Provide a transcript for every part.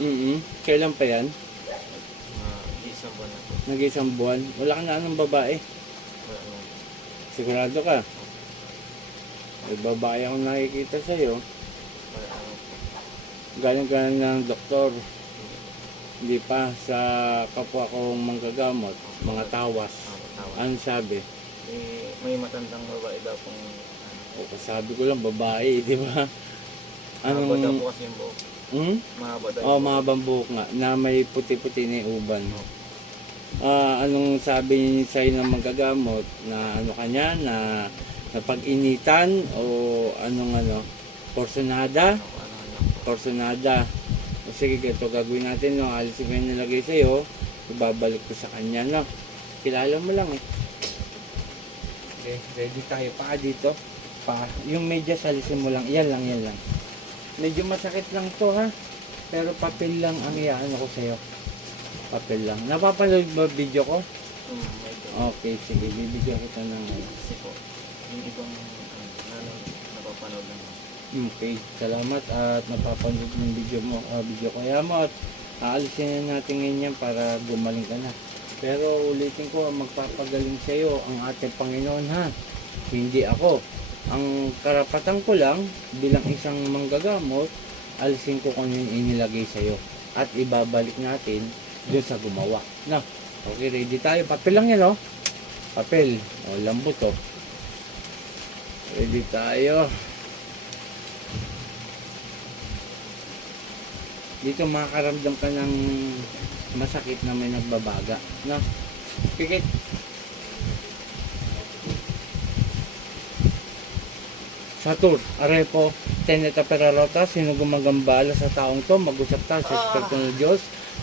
Mm Kailan pa yan? Mga isang buwan na po. Nag-isang buwan. Wala ka na anong babae. Wala naman. Sigurado ka. May babae akong nakikita sa'yo. Wala naman po. Galing ka na ng doktor. Hindi pa sa kapwa kong manggagamot. Mga tawas. Ah, tawa. Ano sabi? Eh, may matandang babae daw pong ano. O, sabi ko lang babae, di ba? Daw Anong... po kasi yung buhok. Hmm? Mahaba daw Oh, mga bambuk nga na may puti-puti na yung uban. Ah, anong sabi niya sa'yo ng manggagamot na ano kanya na napag-initan o anong ano porsyonada? Ano, ano, ano po. Porsyonada. O sige, ito gagawin natin no. Alisin ko yung nilagay sa'yo. Ibabalik ko sa kanya no. Kilala mo lang eh. Okay, ready tayo. Paa dito. Pa. Yung medyas alisin mo lang. Yan lang, yan lang. Medyo masakit lang to ha. Pero papel lang ang iaan ko sa'yo. Papel lang. Napapanood ba video ko? Medyo. Okay, sige. Bibigyan kita ng Kasi po, yung ibang ano, lalo napapanood lang ako. Okay, salamat at napapanood ng video mo, ah, video ko mo at aalisin na natin ngayon yan para gumaling ka na. Pero ulitin ko, magpapagaling sa iyo ang ating Panginoon ha. Hindi ako. Ang karapatan ko lang bilang isang manggagamot, alisin ko kung yung inilagay sa iyo at ibabalik natin doon sa gumawa. Na, okay, ready tayo. Papel lang yan, oh. Papel. O, lambot, oh. Ready tayo. dito makakaramdam ka ng masakit na may nagbabaga. No? Pikit. Satur, Arepo, Teneta Perarota, sino gumagambala sa taong to, mag-usap ta sa Espiritu ng Diyos,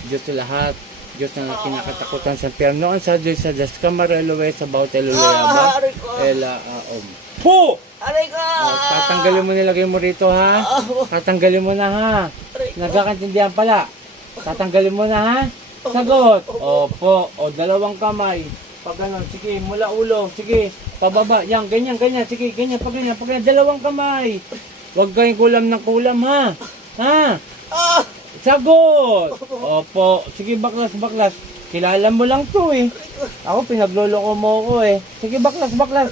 Diyos sa lahat, Diyos na kinakatakutan sa pierno, ang sa Diyos sa Diyos, Kamarelowe sa bawat eluleyaba, aray ko. Ela Aom. Po! Aray ko! Oh, tatanggalin mo nilagay mo rito ha. Tatanggalin mo na ha. Nagkakantindihan pala. Tatanggalin mo na ha? Sagot. Opo. O dalawang kamay. Pag ano, sige, mula ulo. Sige, pababa. Yan, ganyan, ganyan. Sige, ganyan, pag ganyan, pag ganyan. Dalawang kamay. Huwag kayong kulam ng kulam ha. Ha? Ah! Sagot. Opo. Sige, baklas, baklas. Kilala mo lang to eh. Ako, pinagloloko mo ko eh. Sige, baklas, baklas.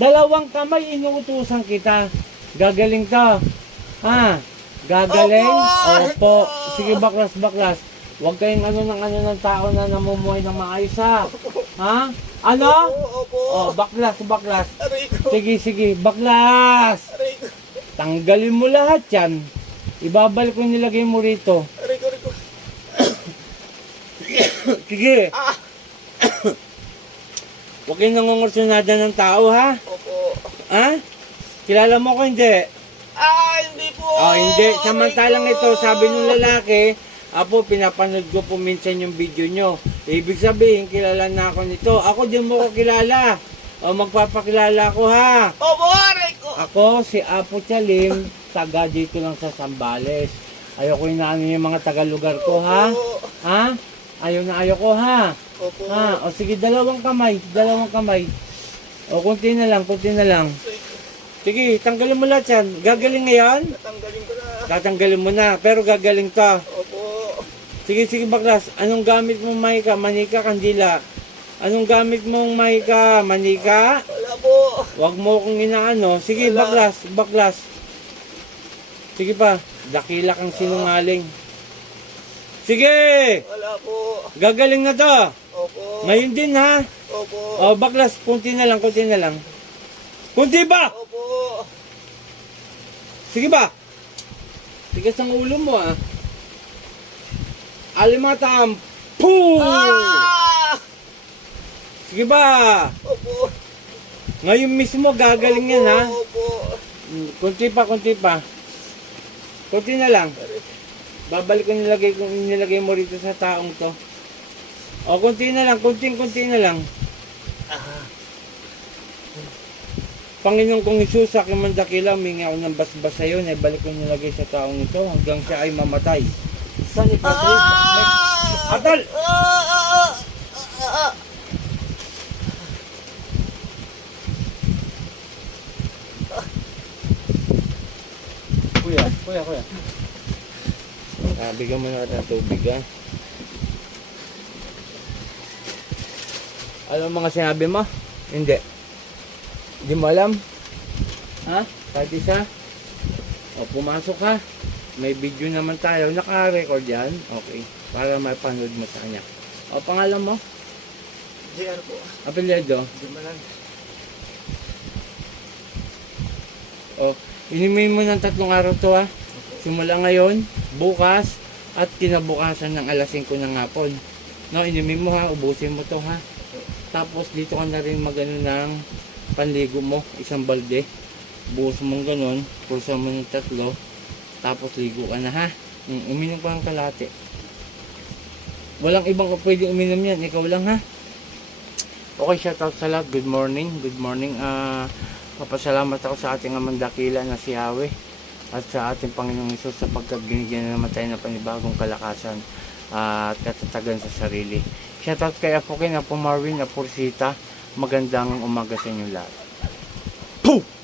Dalawang kamay inuutusan kita. Gagaling ka. Ha? Gagaling? Opo. Sige, baklas, baklas. Huwag kayong ano ng ano ng tao na namumuhay ng maayos ha. Ha? Ano? Opo! Oh, baklas, baklas. Aray ko! Sige, sige, baklas. Aray ko! Tanggalin mo lahat yan. Ibabalik ko nilagay mo rito. Aray ko! Aray ko! Sige. Ah! Huwag kayong nangungursunada ng tao ha. Opo! Ha? Kilala mo ko hindi? Ah! Hindi po! Oh, hindi. Samantalang ito, sabi ng lalaki, Apo, pinapanood ko po minsan yung video nyo. Ibig sabihin, kilala na ako nito. Ako din mo ko kilala. O, magpapakilala ko ha. Opo! Aray ko! Ako, si Apo Chalim, taga dito lang sa Sambales. Ayoko inaano yung mga taga-lugar ko ha. Opo! Ha? Ayaw na ayaw ko ha. Opo! Ha? O sige, dalawang kamay. Dalawang kamay. O, kunti na lang, kunti na lang. Sige, tanggalin mo lahat yan. Gagaling ngayon? Natanggalin ko na! Tatanggalin mo na, pero gagaling ka. Sige, sige baklas. Anong gamit mong mahika? Manika, kandila. Anong gamit mong mahika? Manika? Wala po! Huwag mo kong inaano. Sige, Wala. baklas, baklas. Sige pa, dakila kang sinungaling. Sige! Wala po! Gagaling na to. Opo! Ngayon din ha. Opo! O, baklas, kunti na lang, kunti na lang. Kunti ba? Opo! Sige ba? Tigas ang ulo mo ah. Alimatam. Poo! Ah! Sige ba? Opo! Ngayon mismo gagaling yan ha. Opo! Mm, Kunti pa, kunti pa. Kunti na lang. Babalik ko nilagay, nilagay mo rito sa taong to. O, kunti na lang, kunting kunti na lang. Panginoon kong Isus, sa aking mandakila, humingi ako ng basbas sa iyo, na ibalik ko nilagay sa taong ito hanggang siya ay mamatay. Ipatay? Ah! Atal! Ah! Ah! Kuya, kuya, kuya. Ah, bigyan mo na kita ng tubig, ha? Alam mo mga sinabi mo? Hindi. Hindi mo alam? Ha? Kahit isa? O, pumasok ka. May video naman tayo. Naka-record yan. Okay. Para mapanood mo sa kanya. O, pangalan mo? JR po. Apelyido? Di man lang. O, inimin mo ng tatlong araw to ha. Simula ngayon, bukas, at kinabukasan ng alas 5 ng hapon. No, inimin mo ha, ubusin mo to ha. Tapos dito ka na rin magano ng panligo mo, isang balde. Buhos mong ganun, pulsa mo ng tatlo, tapos ligo ka na ha. Mm, uminom ka ng kalate. Walang ibang pwede uminom yan, ikaw lang ha. Okay, shout out sa lahat. Good morning. Good morning. Ah, papasalamat ako sa ating amang dakila na si Yahweh at sa ating Panginoong Isus sapagkat binigyan na naman tayo ng panibagong kalakasan ah, at katatagan sa sarili. Shout out kay Apo Ken, Apo Marvin, Apo Rosita. Magandang umaga sa inyo lahat. Pooh!